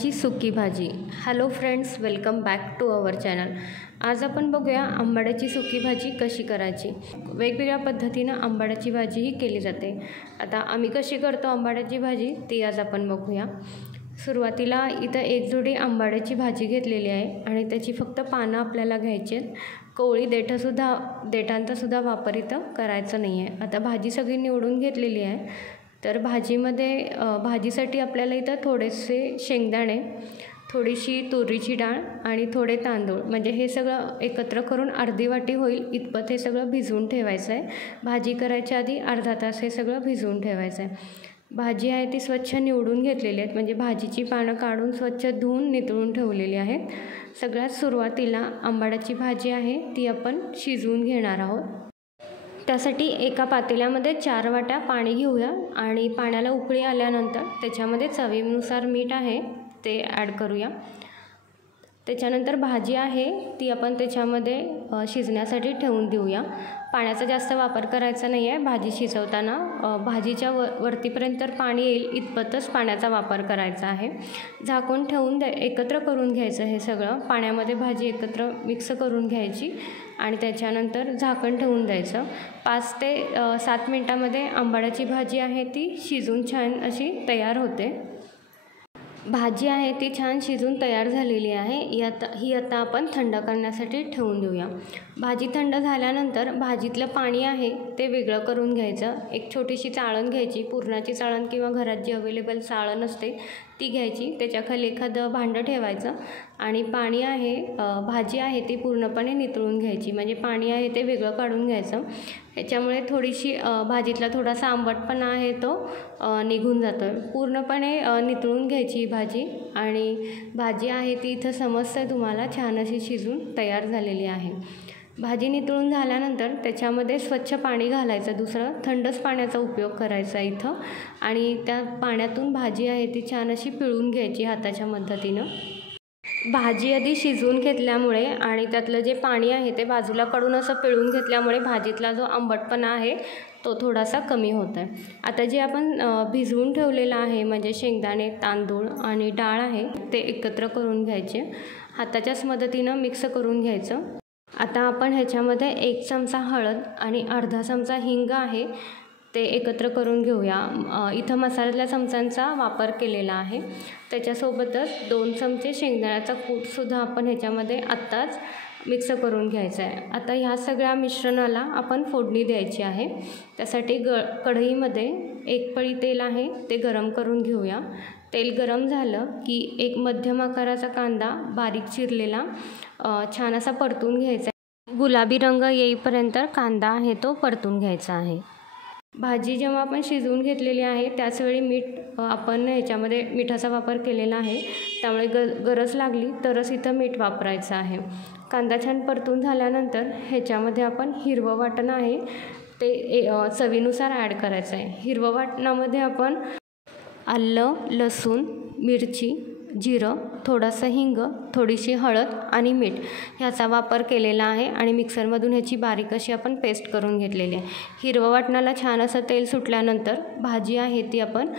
आंबाड्याची सुकी भाजी। Hello friends, welcome back to our channel. आज आपण बघूया आंबाड्याची सुकी भाजी कशी करायची। वेगवेगळ्या पद्धतीने आंबाड्याची भाजी ही केली जाते। आता आम्ही कशी करतो आंबाड्याची भाजी ती आज आपण बघूया। सुरुवातीला इथं एक जोडी आंबाड्याची भाजी घेतलेली आहे आणि त्याची फक्त पानं आपल्याला घ्यायची आहेत। कोवळी देठांचा सुद्धा वापर इथं करायचा नाही आहे। आता भाजी सगळी निवडून घेतलेली आहे। तर भाजीसाठी आपल्याला इथं थोडेसे शेंगदाणे, थोडीशी तुरीची डाळ आणि थोडे तांदूळ, म्हणजे हे सगळं एकत्र करून अर्धी वाटी होईल इतपत हे सगळं भिजवून ठेवायचं आहे। भाजी करायच्या आधी अर्धा तास हे सगळं भिजवून ठेवायचं आहे। भाजी आहे ती स्वच्छ निवडून घेतलेली आहेत, म्हणजे भाजीची पानं काढून स्वच्छ धुवून नितळून ठेवलेली आहेत। सगळ्यात सुरुवातीला आंबाड्याची भाजी आहे ती आपण शिजवून घेणार आहोत। त्यासाठी एका पातेल्यामध्ये 4 वाट्या पाणी घेऊया आणि पाण्याला उकळी आल्यानंतर त्याच्यामध्ये चवीनुसार मीठ आहे ते ॲड करूया। त्याच्यानंतर भाजी आहे ती आपण त्याच्यामध्ये शिजण्यासाठी ठेवून देऊया। पाण्याचा जास्त वापर करायचा नाही आहे। भाजी शिजवताना भाजीच्या वरतीपर्यंत पाणी येईल इतपतच पाण्याचा वापर करायचा आहे। झाकून ठेवून एकत्र करून घ्यायचं, हे सगळं पाण्यामध्ये भाजी एकत्र मिक्स करून घ्यायची आणि त्याच्यानंतर झाकण ठेवून द्यायचं। 5 ते 7 मिनटामध्ये आंबाड्याची भाजी आहे ती शिजून छान अशी तयार होते। भाजी आहे ती छान शिजून तयार झालेली आहे। ही आता आपण थंड करण्यासाठी ठेवून देऊया। भाजी थंड झाल्यानंतर भाजीतलं पाणी आहे ते वेगळं करून घ्यायचं। एक छोटीशी चाळण घ्यायची, पुरणाची चाळण किंवा घरात जी अवेलेबल चाळण असते ती घ्यायची। त्याच्याखाली एखादं भांडं ठेवायचं आणि पाणी आहे भाजी आहे ती पूर्णपणे नितळून घ्यायची, म्हणजे पाणी आहे ते वेगळं काढून घ्यायचं। ह्याच्यामुळे थोडीशी भाजीतला थोडासा आंबटपणा आहे तो निघून जातो। पूर्णपणे नितळून घ्यायची भाजी आणि भाजी आहे ती इथं समजतं तुम्हाला छान अशी शिजून तयार झालेली आहे। भाजी नितळून झाल्यानंतर त्याच्यामध्ये स्वच्छ पाणी घालायचं, दुसरं थंडच पाण्याचा उपयोग करायचा इथं आणि त्या पाण्यातून भाजी आहे ती छान अशी पिळून घ्यायची हाताच्या मदतीनं। भाजी आधी शिजवून घेतल्यामुळे आणि त्यातलं जे पाणी आहे ते बाजूला काढून असं पिळून घेतल्यामुळे भाजीतला जो आंबटपणा आहे तो थोडासा कमी होत आहे। आता जे आपण भिजवून ठेवलेलं आहे म्हणजे शेंगदाणे, तांदूळ आणि डाळ आहे ते एकत्र करून घ्यायचे, हाताच्याच मदतीनं मिक्स करून घ्यायचं। आता आपण ह्याच्यामध्ये 1 चमचा हळद आणि अर्धा चमचा हिंग आहे ते एकत्र करून घेऊया। इथं मसाल्यातल्या चमच्यांचा वापर केलेला आहे। त्याच्यासोबतच 2 चमचे शेंगदाण्याचा कूटसुद्धा आपण ह्याच्यामध्ये आत्ताच मिक्स करून घ्यायचा आहे। आता ह्या सगळ्या मिश्रणाला आपण फोडणी द्यायची आहे। त्यासाठी कढईमध्ये 1 पळी तेल आहे ते गरम करून घेऊया। तेल गरम झालं की एक मध्यम आकाराचा कांदा बारीक चिरलेला छान असा परतून घ्यायचा आहे। गुलाबी रंग येईपर्यंत कांदा आहे तो परतून घ्यायचा आहे। भाजी जेव्हा आपण शिजवून घेतलेली आहे त्याचवेळी मीठ आपण ह्याच्यामध्ये मिठाचा वापर केलेला आहे, त्यामुळे गरज लागली तरच इथं मीठ वापरायचं आहे। कांदा छान परतून झाल्यानंतर ह्याच्यामध्ये आपण हिरवं वाटण आहे ते चवीनुसार ॲड करायचं आहे। हिरवं वाटणामध्ये आपण आलं, लसूण, मिरची, जिरं, थोडासा हिंग, थोडीशी हळद आणि मीठ ह्याचा वापर केलेला आहे आणि मिक्सरमधून ह्याची बारीक अशी आपण पेस्ट करून घेतलेली आहे। हिरवं वाटणाला छान असं तेल सुटल्यानंतर भाजी आहे ती आपण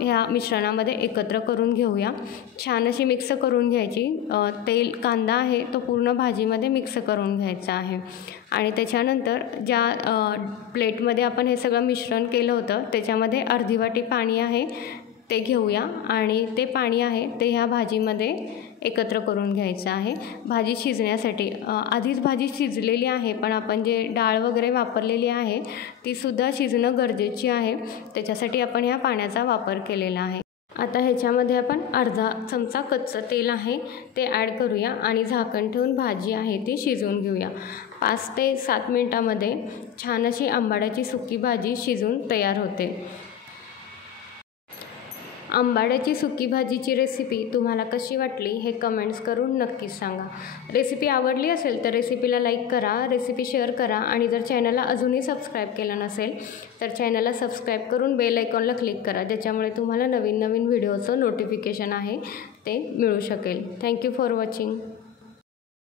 ह्या मिश्रणामध्ये एकत्र करून घेऊया। छान अशी मिक्स करून घ्यायची। कांदा आहे तो पूर्ण भाजीमध्ये मिक्स करून घ्यायचा आहे आणि त्याच्यानंतर ज्या प्लेटमध्ये आपण हे सगळं मिश्रण केलं होतं त्याच्यामध्ये अर्धी वाटी पाणी आहे ते घेऊया आणि ते पाणी आहे ते ह्या भाजीमध्ये एकत्र करून घ्यायचं आहे। भाजी शिजण्यासाठी आधीच भाजी शिजलेली आहे, पण आपण जे डाळ वगैरे वापरलेली आहे तीसुद्धा शिजणं गरजेची आहे, त्याच्यासाठी आपण ह्या पाण्याचा वापर केलेला आहे। आता ह्याच्यामध्ये आपण अर्धा चमचा कच्चं तेल आहे ते ॲड करूया आणि झाकण ठेवून भाजी आहे ती शिजवून घेऊया। 5 ते 7 मिनटामध्ये छान अशी आंबाड्याची सुकी भाजी शिजून तयार होते। आंबाड्याची सुकी भाजीची रेसिपी तुम्हाला कशी वाटली हे कमेंट्स करून नक्कीच सांगा। रेसिपी आवडली असेल तर रेसिपीला लाईक करा, रेसिपी शेअर करा आणि जर चॅनलला अजूनही सबस्क्राईब केलं नसेल तर चॅनलला सबस्क्राईब करून बेल आयकॉनला क्लिक करा, ज्याच्यामुळे तुम्हाला नवीन व्हिडिओचं नोटिफिकेशन आहे ते मिळू शकेल। Thank you for watching.